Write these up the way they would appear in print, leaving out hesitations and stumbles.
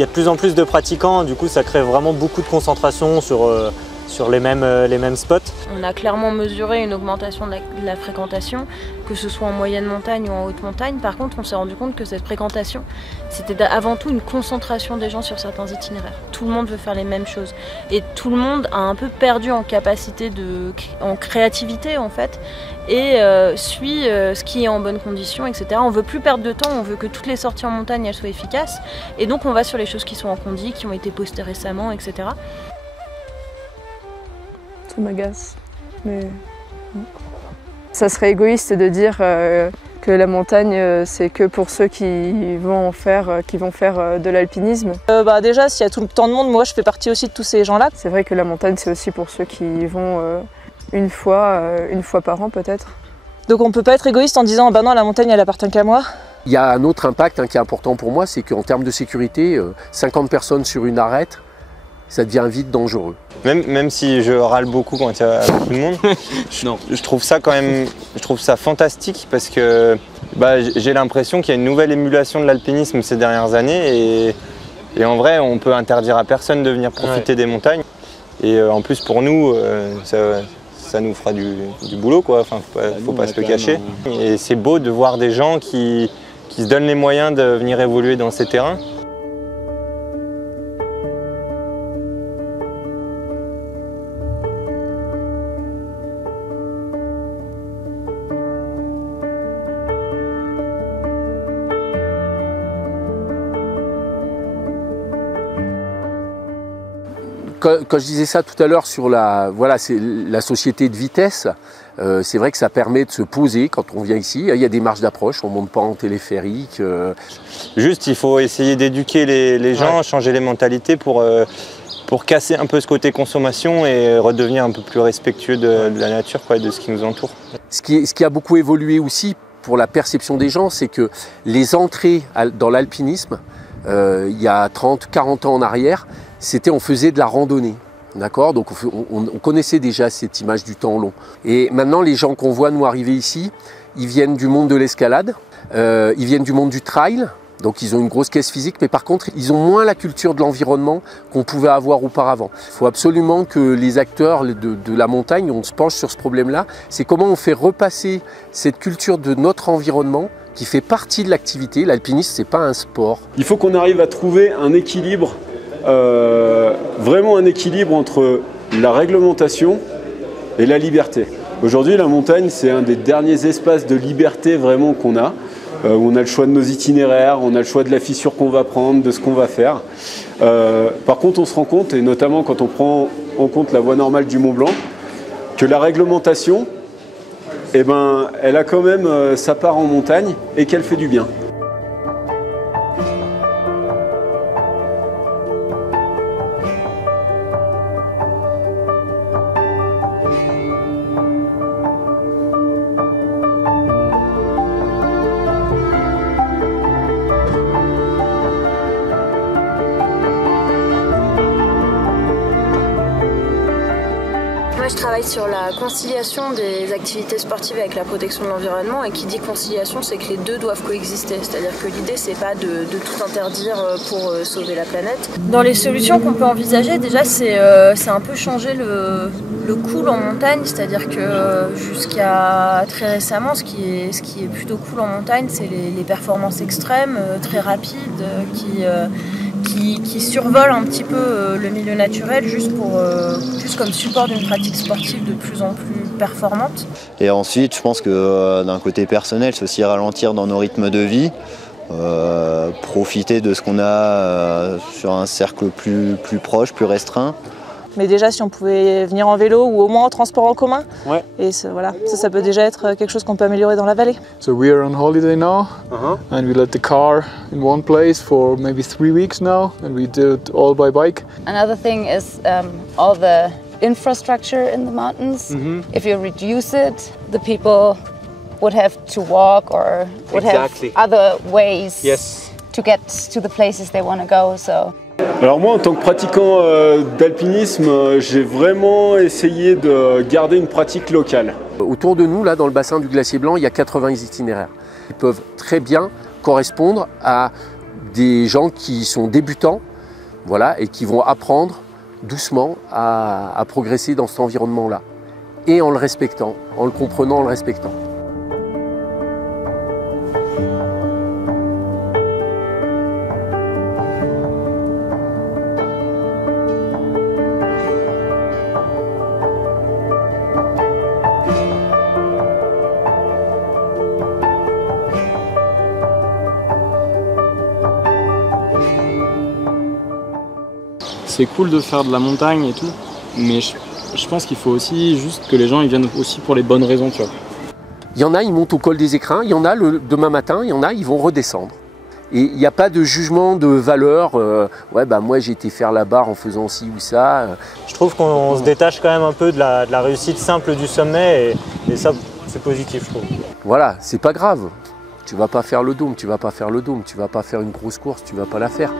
y a de plus en plus de pratiquants, du coup ça crée vraiment beaucoup de concentration sur les mêmes spots. On a clairement mesuré une augmentation de la fréquentation, que ce soit en moyenne montagne ou en haute montagne. Par contre, on s'est rendu compte que cette fréquentation, c'était avant tout une concentration des gens sur certains itinéraires. Tout le monde veut faire les mêmes choses. Et tout le monde a un peu perdu en capacité, en créativité en fait, et suit ce qui est en bonne condition, etc. On veut plus perdre de temps, on veut que toutes les sorties en montagne elles soient efficaces. Et donc on va sur les choses qui sont en condi, qui ont été postées récemment, etc. Ça m'agace, mais ça serait égoïste de dire que la montagne c'est que pour ceux qui vont faire de l'alpinisme. Déjà, s'il y a tout le temps de monde, moi je fais partie aussi de tous ces gens-là. C'est vrai que la montagne c'est aussi pour ceux qui vont une fois par an peut-être. Donc on peut pas être égoïste en disant bah non, la montagne elle appartient qu'à moi. Il y a un autre impact qui est important pour moi, c'est qu'en termes de sécurité, 50 personnes sur une arête, ça devient vite dangereux. Même si je râle beaucoup quand il y a beaucoup de monde, je trouve ça quand même, fantastique parce que j'ai l'impression qu'il y a une nouvelle émulation de l'alpinisme ces dernières années et en vrai on peut interdire à personne de venir profiter des montagnes et en plus pour nous ça nous fera du boulot quoi, enfin faut pas se le cacher. Et c'est beau de voir des gens qui se donnent les moyens de venir évoluer dans ces terrains. Quand je disais ça tout à l'heure sur la société de vitesse, c'est vrai que ça permet de se poser quand on vient ici. Il y a des marches d'approche, on ne monte pas en téléphérique. Juste, il faut essayer d'éduquer les gens, changer les mentalités pour casser un peu ce côté consommation et redevenir un peu plus respectueux de la nature et de ce qui nous entoure. Ce qui a beaucoup évolué aussi pour la perception des gens, c'est que les entrées dans l'alpinisme, il y a 30-40 ans en arrière, on faisait de la randonnée, d'accord? Donc on connaissait déjà cette image du temps long. Et maintenant, les gens qu'on voit nous arriver ici, ils viennent du monde de l'escalade, ils viennent du monde du trail, donc ils ont une grosse caisse physique, mais par contre, ils ont moins la culture de l'environnement qu'on pouvait avoir auparavant. Il faut absolument que les acteurs de la montagne, on se penche sur ce problème-là, c'est comment on fait repasser cette culture de notre environnement qui fait partie de l'activité. L'alpinisme, c'est pas un sport. Il faut qu'on arrive à trouver un équilibre. Vraiment un équilibre entre la réglementation et la liberté. Aujourd'hui, la montagne, c'est un des derniers espaces de liberté vraiment qu'on a, où on a le choix de nos itinéraires, on a le choix de la fissure qu'on va prendre, de ce qu'on va faire. Par contre, on se rend compte, et notamment quand on prend en compte la voie normale du Mont Blanc, que la réglementation, elle a quand même sa part en montagne et qu'elle fait du bien. Je travaille sur la conciliation des activités sportives avec la protection de l'environnement, et qui dit conciliation, c'est que les deux doivent coexister. C'est-à-dire que l'idée, c'est pas de tout interdire pour sauver la planète. Dans les solutions qu'on peut envisager, déjà, c'est un peu changer le cool en montagne, c'est-à-dire que jusqu'à très récemment, ce qui est plutôt cool en montagne, c'est les performances extrêmes, très rapides, qui survolent un petit peu le milieu naturel juste comme support d'une pratique sportive de plus en plus performante. Et ensuite, je pense que d'un côté personnel, c'est aussi ralentir dans nos rythmes de vie, profiter de ce qu'on a sur un cercle plus proche, plus restreint. Mais déjà, si on pouvait venir en vélo ou au moins en transport en commun, et voilà, ça peut déjà être quelque chose qu'on peut améliorer dans la vallée. So we are on holiday now, and we let the car in one place for maybe 3 weeks now, and we do it all by bike. Another thing is all the infrastructure in the mountains. If you reduce it, the people would have to walk or would have other ways to get to the places they want to go. So. Alors moi, en tant que pratiquant d'alpinisme, j'ai vraiment essayé de garder une pratique locale. Autour de nous, là, dans le bassin du Glacier Blanc, il y a 80 itinéraires. Ils peuvent très bien correspondre à des gens qui sont débutants voilà, et qui vont apprendre doucement à progresser dans cet environnement-là, et en le respectant, en le comprenant, en le respectant. C'est cool de faire de la montagne et tout, mais je pense qu'il faut aussi juste que les gens ils viennent aussi pour les bonnes raisons, tu vois. Il y en a, ils montent au col des Écrins, il y en a demain matin, il y en a, ils vont redescendre. Et il n'y a pas de jugement de valeur, ouais bah moi j'ai été faire la barre en faisant ci ou ça. Je trouve qu'on se détache quand même un peu de la réussite simple du sommet et ça c'est positif je trouve. Voilà, c'est pas grave. Tu vas pas faire le dôme, tu vas pas faire le dôme, tu vas pas faire une grosse course, tu vas pas la faire.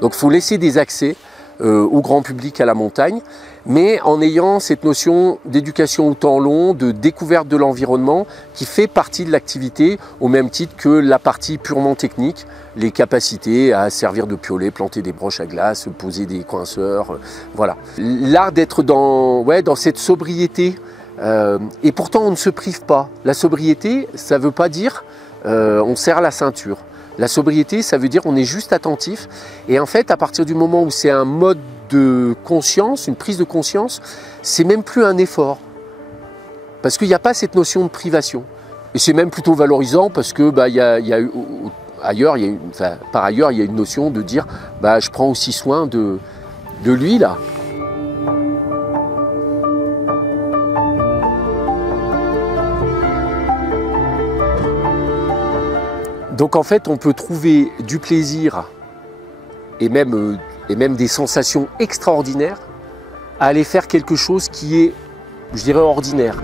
Donc il faut laisser des accès au grand public à la montagne, mais en ayant cette notion d'éducation au temps long, de découverte de l'environnement qui fait partie de l'activité au même titre que la partie purement technique, les capacités à servir de piolet, planter des broches à glace, poser des coinceurs, voilà. L'art d'être dans cette sobriété, et pourtant on ne se prive pas. La sobriété, ça ne veut pas dire on serre la ceinture. La sobriété, ça veut dire on est juste attentif. Et en fait, à partir du moment où c'est un mode de conscience, une prise de conscience, c'est même plus un effort. Parce qu'il n'y a pas cette notion de privation. Et c'est même plutôt valorisant parce que par ailleurs, il y a une notion de dire je prends aussi soin de lui là. Donc en fait, on peut trouver du plaisir et même des sensations extraordinaires à aller faire quelque chose qui est, je dirais, ordinaire.